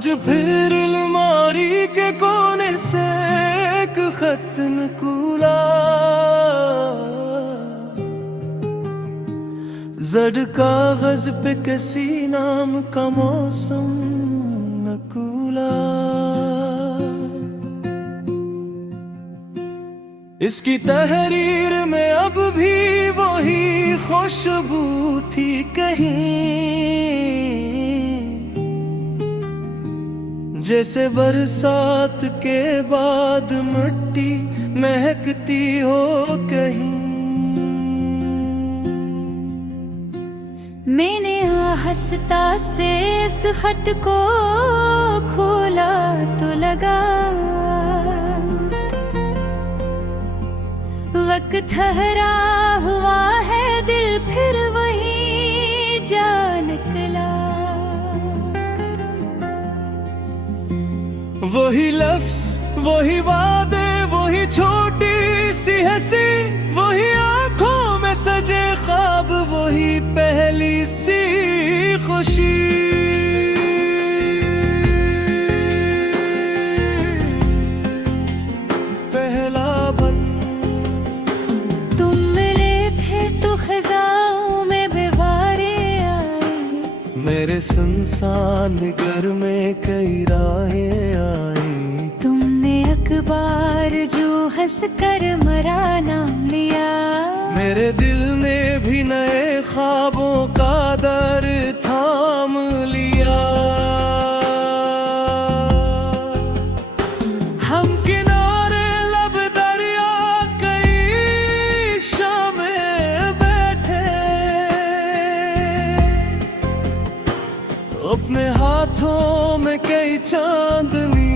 आज फिर अलमारी के कोने से एक खत निकला, जड़ कागज पे किसी नाम का मौसम नकूला। इसकी तहरीर में अब भी वही खुशबू थी कहीं, जैसे बरसात के बाद मिट्टी महकती हो कहीं। मैंने आहिस्ता से इस खत को खोला तो लगा वक्त ठहरा हुआ है, दिल फिर वही जा निकला। वही लफ्ज़, वही वादे, वही छोटी सी हंसी, वही आंखों में सजे ख्वाब, वही पहली सी खुशी। पहला बन तुम मिले थे तो खज़ाओं में बेवारें आई, मेरे सुनसान घर में कई राहें आई। तुमने अखबार जो हंस कर मरा नाम लिया, मेरे दिल ने भी नए ख्वाबों का दर थाम लिया। हम किनारे लब दरिया कई शामें बैठे, अपने हाथों में कई चांदनी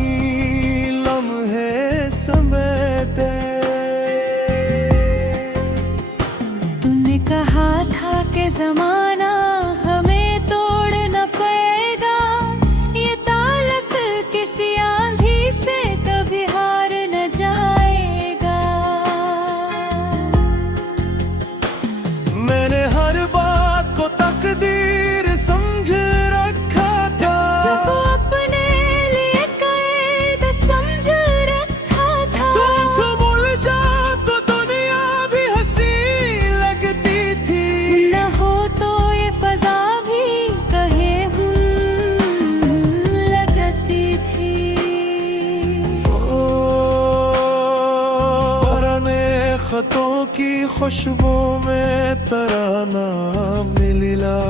लम्हे समेटे। तुमने कहा था कि जमाना हमें तोड़ न पाएगा, ये ताल्लुक किसी आंधी से कभी हार न जाएगा। मैंने हर बात को तकदीर समझ रखा था, को अपने लिए कैद समझ रखा था। तू भूल जा तो दुनिया भी हंसी लगती थी, न हो तो ये फजा भी कहे लगती थी। पुराने खतों की खुशबू में तराना मिला,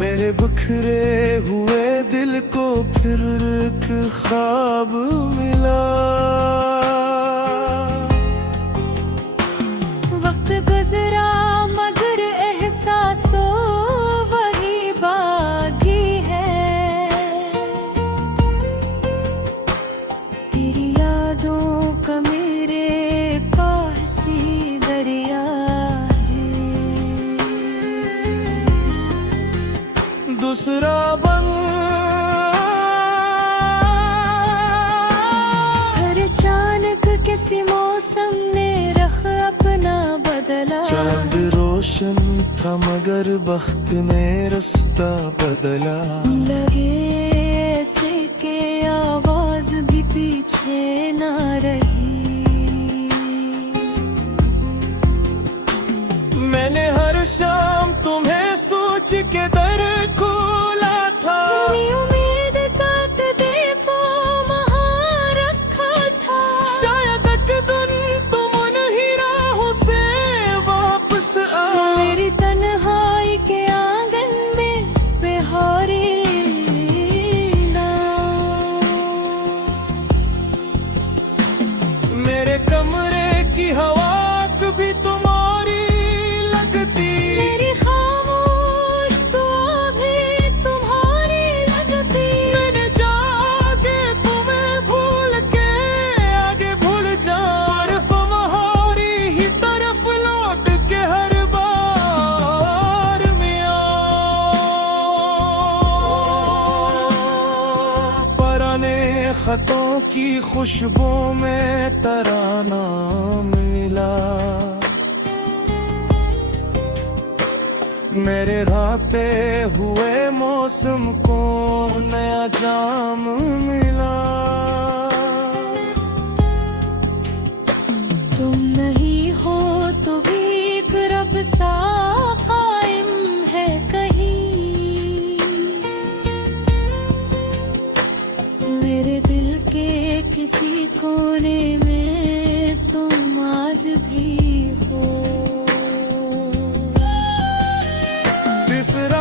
मेरे बिखरे हुए दिल को फिर एक ख्वाब मिला। वक्त गुजरा मगर एहसासो वही बाकी है, तेरी यादों का मेरे पास ही दरिया है। दूसरा बन हर अचानक किसी मौसम ने रख अपना बदला, चांद रोशन था मगर बख्त ने रास्ता बदला। लगे ऐसे के आवाज भी पीछे ना रही। मैंने हर शाम तुम्हें सोच के दर खोला था, उम्मीद का दीपो वहाँ रखा था। शायद एक दिन तुम उन्हीं राहों से वापस आओ, मेरी तन्हाई के आंगन में बेहारी लेना। मेरे कमरे की हवा कभी तुम्हारी लगती, मेरी खामोश तो अभी तुम्हारी लगती। मैंने जाके तुम्हें भूल के आगे भूल जा, पर तुम्हारी ही तरफ लौट के हर बार मिया। पुराने खतों की खुशबू में तराना मिला, मेरे रात बदलते हुए मौसम को नया जाम मिला। तुम नहीं हो तो भी एक रब सा कायम है कहीं, मेरे दिल के किसी कोने में तुम आज भी हो। तीसरा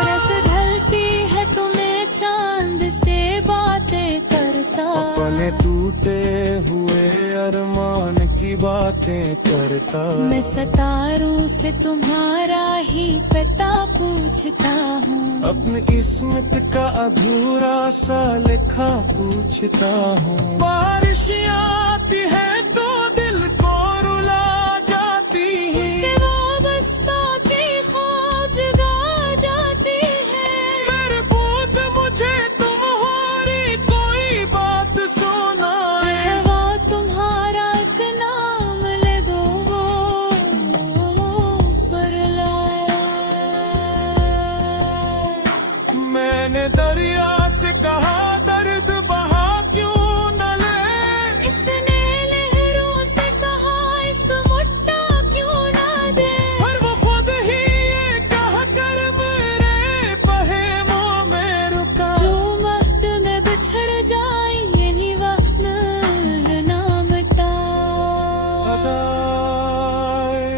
रात ढलती है तुम्हें चांद से बातें करता, अपने टूटे हुए अरमान की बातें करता। मैं सितारों से तुम्हारा ही पता पूछता हूँ, अपनी किस्मत का अधूरा सा लिखा पूछता हूँ। बारिश आती है तो दिल को रुला जाती है, तुमसे वाबस्ता की ख्वाब जगा जाती है। मेरे पूत मुझे तुम्हारी कोई बात सुनाए। रहवा तुम्हारा एक नाम ले दो पर लाया। मैंने दरिया से कहा दर्द बहा क्यों न ले, इसने लहरों से कहा इश्क मुट्ठा क्यों ना दे। पर वो खुद ही ये कह कर मेरे पहेमों में रुका। जो वक्त में बिछड़ जाए यही वक्त ना मिटा। खुदाए,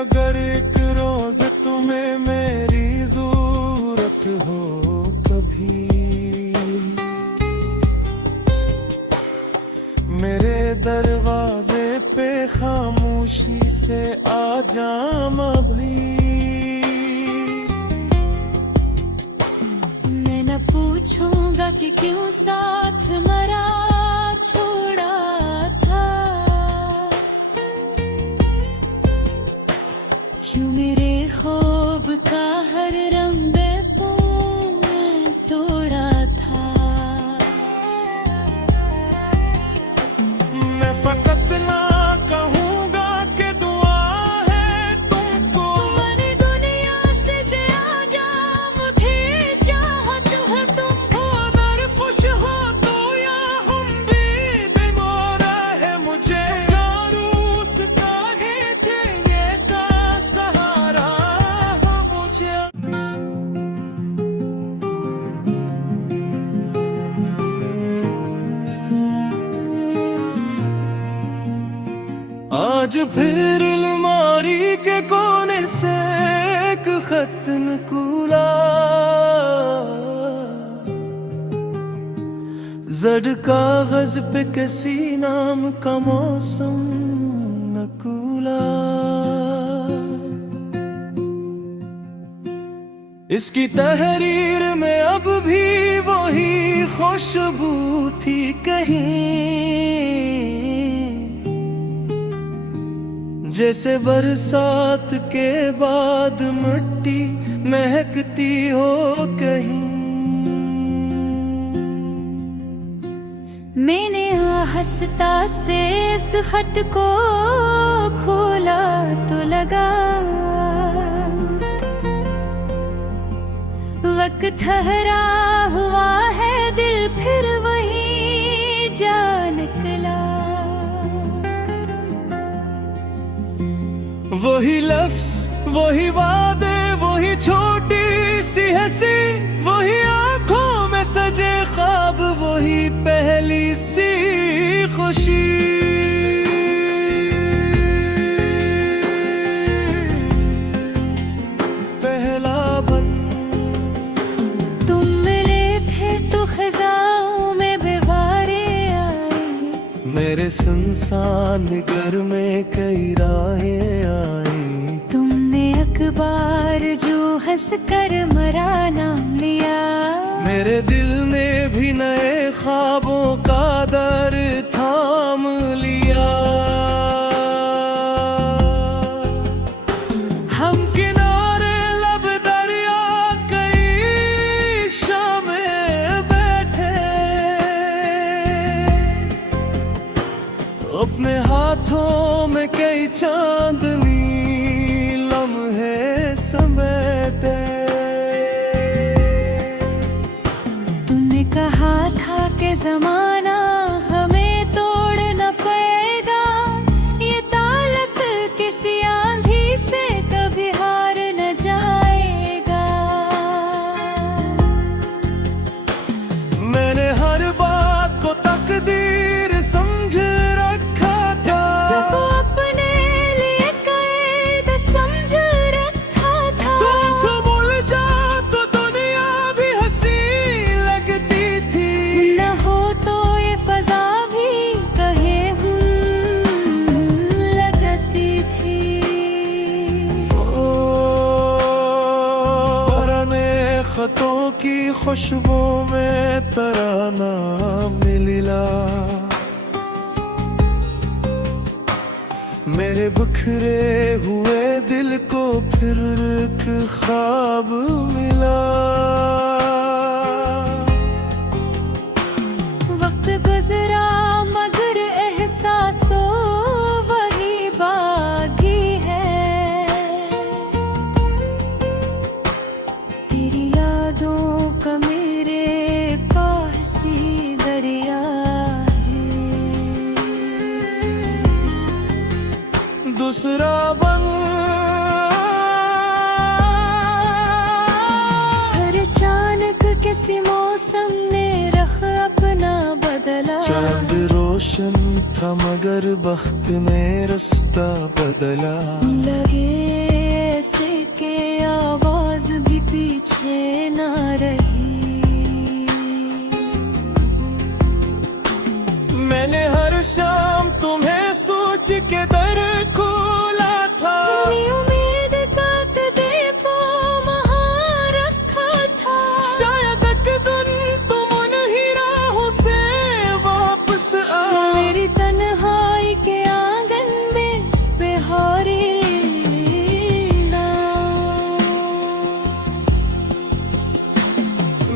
अगर एक रोज तुम्हें मेरी जरूरत हो कभी, मेरे दरवाजे पे खामोशी से आ जामा भी। मैं न पूछूंगा कि क्यों साथ मरा छोड़ा था, क्यों मेरे ख्वाब का हर रंग बेपो तोड़ा था। मैं फकत ना कहूँगा कि दुआ है तुमको, मैंने दुनिया से ज्यादा भी चाहत है तुम। हो अगर खुश हो तो या हम भी बेमौरा है मुझे। रूस का ही थे ये का सहारा हो मुझे। आज फिर अलमारी के कोने से एक खत निकला, जड़ कागज पे किसी नाम का मौसम नकूला। इसकी तहरीर में अब भी वही खुशबू थी कहीं, जैसे बरसात के बाद मिट्टी महकती हो कहीं। मैंने आहिस्ता से इस खत को खोला तो लगा वक्त ठहरा हुआ है, दिल फिर वही जा निकला। वही लफ्ज, वही वादे, वही छोटी सी हंसी, वही आंखों में सजे ख्वाब, वही पहली सी खुशी। पहला बन तुम मिले थे तो खजाओं में बेवारे आए, मेरे सुनसान घर में कई राहें आई। तुमने अखबार जो हंस कर मरा नाम लिया, मेरे दिल ने भी नए ख्वाबों का दर थाम लिया। हम किनारे लब दरिया कई शामें बैठे, अपने हाथों चांदनी लम्हे समेटे। तुमने कहा था कि जमाना हमें तोड़ न पाएगा, ये ताकत किसी आंधी से कभी हार न जाएगा। मैंने हर बात को तकदीर समझ रखा था, को अपने लिए कैद समझ रखा था। तुम भूल जा तो दुनिया भी हंसी लगती थी। न हो तो ये फजा भी कहे लगती थी। पुराने खतों की खुशबू में तराना मिला, मेरे बिखरे हुए दिल को फिर एक ख्वाब मिला। वक्त गुजरा मगर एहसासों वही बाकी है, तेरी यादों का मेरे पास ही दरिया है। दूसरा बन हर अचानक किसी मौसम ने रख अपना बदला। चांद रोशन था मगर बख्त ने रास्ता बदला। लगे ऐसे के आवाज भी पीछे ना रही। मैंने हर शाम तुम्हें सोच के दर खोला था, उम्मीद का दीपो वहाँ रखा था। शायद एक दिन तुम उन ही राहों से वापस आओ। मेरी तन्हाई के आंगन में बेहारी ना।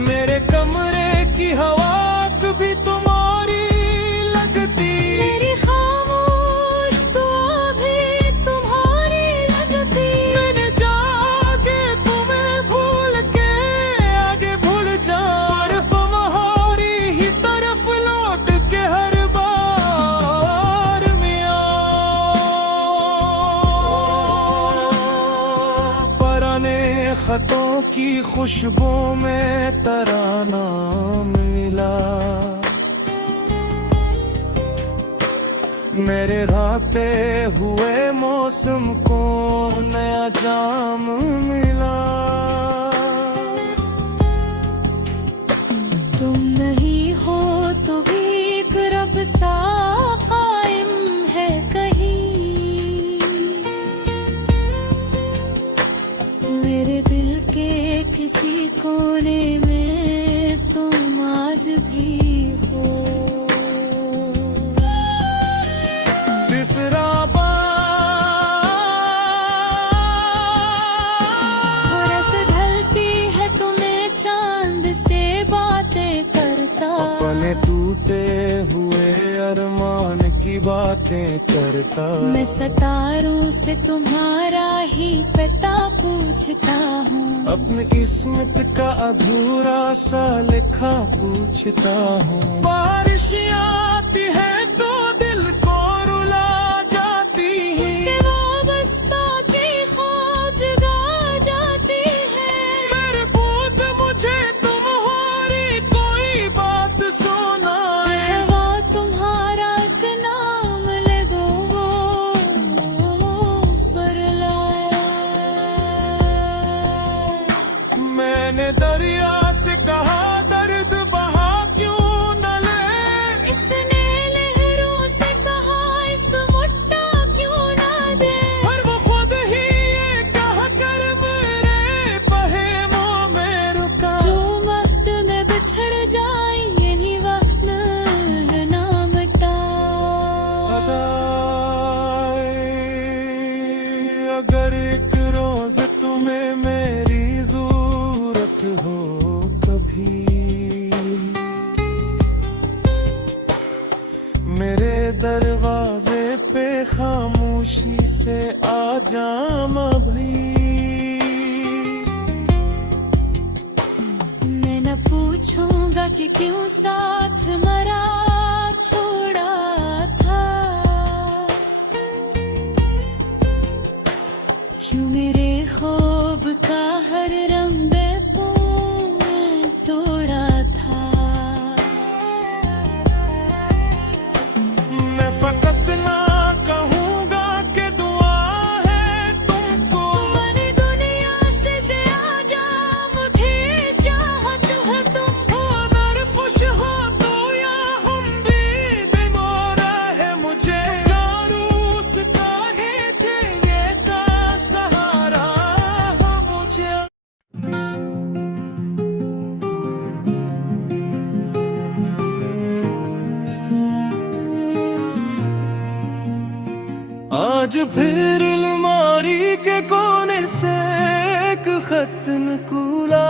मेरे कमरे की हवा कभी तुम्हारी लगती, मेरी खामोश तो भी तुम्हारी लगती। मैंने जाके तुम्हें भूल के आगे भूल जा, और तुम्हारी ही तरफ लौट के हर बार में पुराने खतों की खुशबू में तराना मिला, मेरे राते हुए मौसम को नया जाम मिला। तुम नहीं हो तो भी एक रब सा कायम है कहीं, मेरे दिल के किसी कोने में तुम आज भी हो। तीसरा रात ढलती है तुम्हें चांद से बातें करता, अपने टूटे हुए अरमान की बातें करता। मैं सितारों से तुम्हारा ही पता पूछता हूँ, अपनी किस्मत का अधूरा सा लिखा पूछता हूँ। बारिश आती है तो दिल को रुला जाती है, तुमसे वाबस्ता की ख्वाब जगा जाती है। मेरे पूत मुझे तुम्हारी कोई बात सुनाए, हवा तुम्हारा एक नाम लगो पर लाया। मैंने दरिया से कहा दर्द बहा क्यों न ले, इसने लहरों से कहा इश्क मुट्ठा क्यों ना दे। पर वो खुद ही ये कह कर मेरे पहेमों में रुका। जो वक्त में बिछड़ जाए यही वक्त ना मिटा। अगर एक रोज तुम्हें मेरी जरूरत हो कभी, मेरे दरवाजे पे खामोश खामोशी से आ जामा भई। मैं न पूछूंगा कि क्यों साथ मरा छोड़ा था, क्यों मेरे ख्वाब का हर रंग तोड़ा था। मैं फकत ना कहूँगा कि दुआ है तुमको, तुम्हारी दुनिया से ज्यादा मुझे चाहत हो तुम। हो नरफुश हो तो या हम भी बेमोरा है मुझे। दारूस का है थे ये का सहारा हो मुझे। आज फिर अलमारी के कोने से एक खत निकला,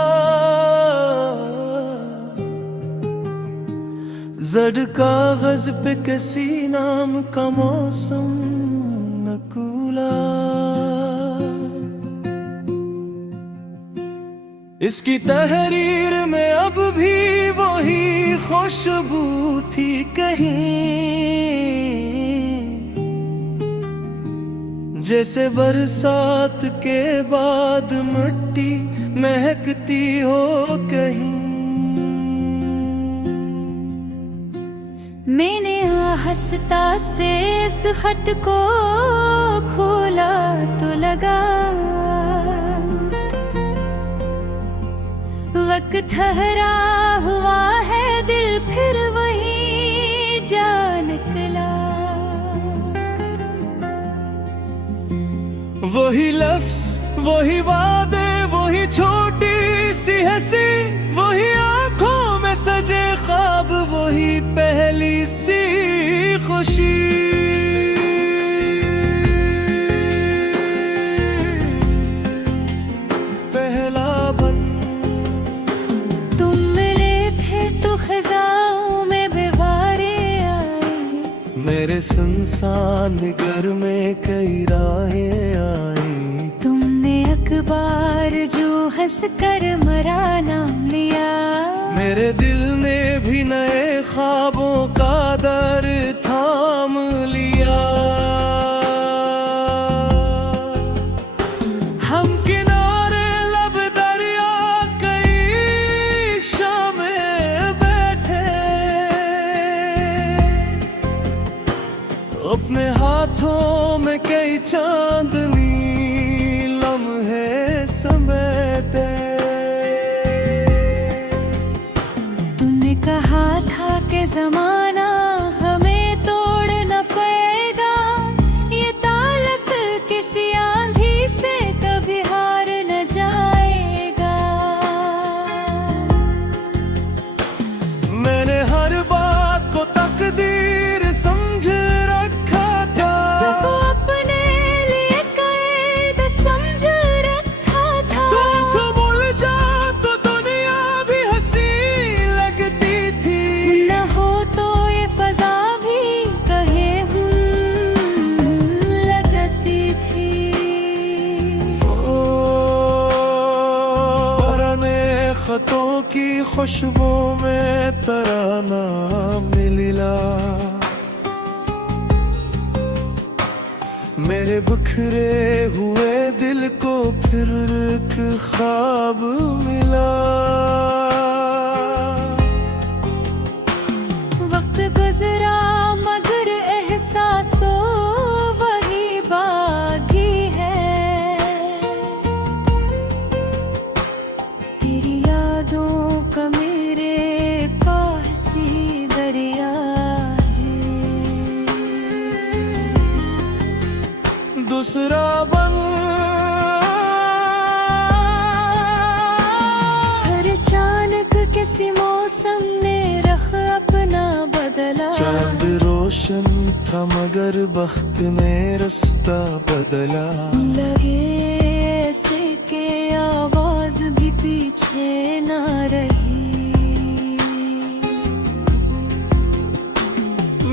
जड़ कागज पे किसी नाम का मौसम नकूला। इसकी तहरीर में अब भी वही खुशबू थी कहीं, जैसे बरसात के बाद मिट्टी महकती हो कहीं। मैंने आहिस्ता से इस खत को खोला तो लगा वक्त ठहरा हुआ है, दिल फिर वही जा निकला। वही लफ्ज़, वही वादे, वही छोटी सी हंसी, वही आंखों में सजे ख्वाब, वही पहली सी खुशी। पहला बन तुम मिले थे तो खजाओं में बेवारें आई, मेरे सुनसान घर में कई राहें आई। तुमने अखबार जो हंस कर मरा नाम लिया, मेरे दिल ने भी नए ख्वाबों का दर थाम लिया। हम किनारे लब दरिया कई शामें बैठे, अपने हाथों में कई चांदनी लम्हे समेटे। तुमने कहा था कि जमाना हमें तोड़ न पाएगा, ये ताल्लुक किसी आंधी से कभी हार न जाएगा। मैंने हर बात को तकदीर समझ रखा था, को अपने लिए कैद समझ रखा था। तू भूल जा तो दुनिया भी हंसी लगती थी, न हो तो ये फजा भी कहे लगती थी। पुराने खतों की खुशबू में तराना मिला, मेरे बिखरे हुए दिल को फिर एक ख्वाब मिला। वक्त गुजरा मगर एहसासों वही बाकी है, तेरी यादों का मेरे पास ही दरिया है। दूसरा बन हर अचानक किसी मौसम ने रख अपना बदला, चांद रोशन था मगर बख्त ने रास्ता बदला। लगे ऐसे के आवाज भी पीछे ना रही,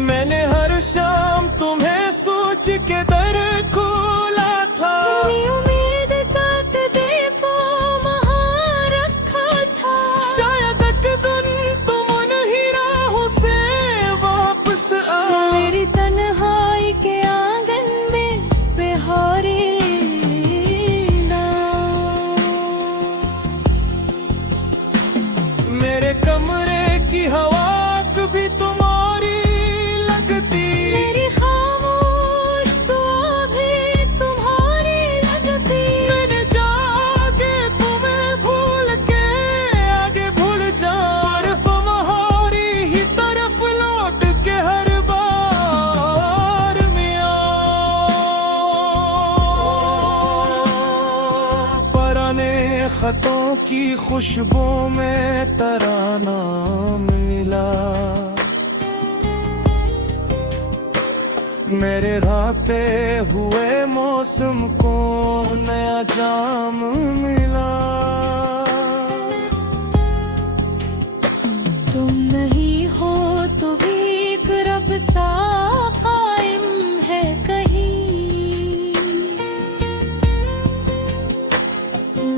मैंने हर शाम तुम्हें सोच के दर खुशबू में तराना मिला। मेरे राते हुए मौसम को नया जाम मिला। तुम नहीं हो तो भी एक रब सा कायम है कहीं।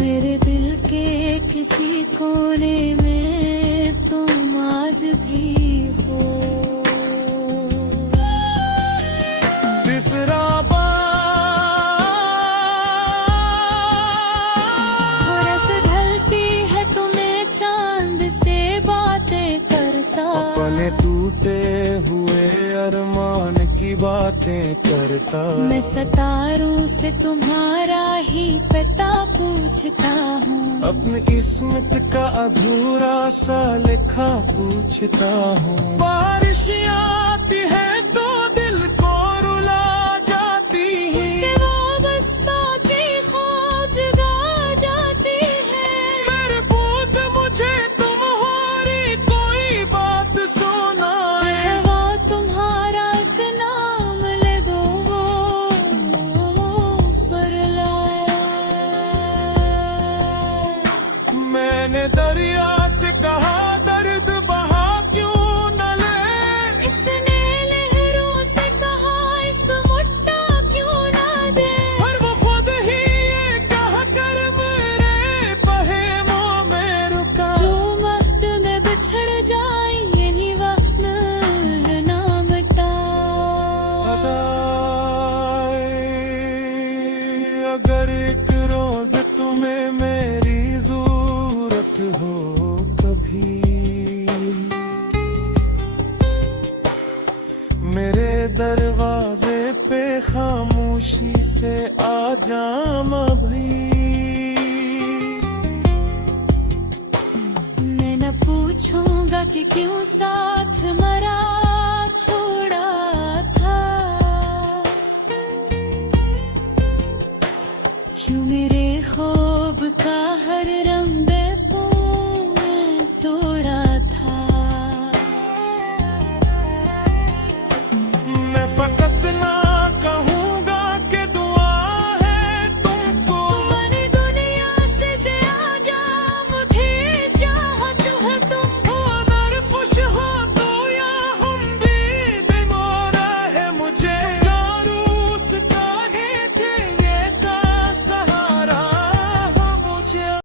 मेरे दिल के किसी कोने में तुम आज भी हो। तीसरा रात ढलती है तुम्हें चांद से बातें करता। अपने टूटे हुए अरमान की बातें करता। मैं सितारों से तुम्हारा ही पता पूछता हूँ। अपनी किस्मत का अधूरा सा लिखा पूछता हूँ। बारिश आती है तो दिल को रुला जाती है। तुमसे वाबस्ता की ख्वाब जगा जाती है। मेरे पूत मुझे तुम्हारी कोई बात सुनाए। हवा तुम्हारा एक नाम ले दो पर लाया। मैंने दरिया से कहा दर्द बहा क्यों न ले। इसने लहरों से कहा इश्क मुट्ठा क्यों ना दे। पर वो खुद ही ये कह कर मेरे पहेमों में रुका। जो वक्त में बिछड़ जाए यही वक्त ना मिटा। अगर एक रोज तुम्हें मेरी जरूरत हो कभी, मेरे दरवाजे पे खामोशी से आ जामा भाई। मैं न पूछूंगा कि क्यों साथ मरा छोड़ा था। क्यों मेरे ख्वाब का हर रंग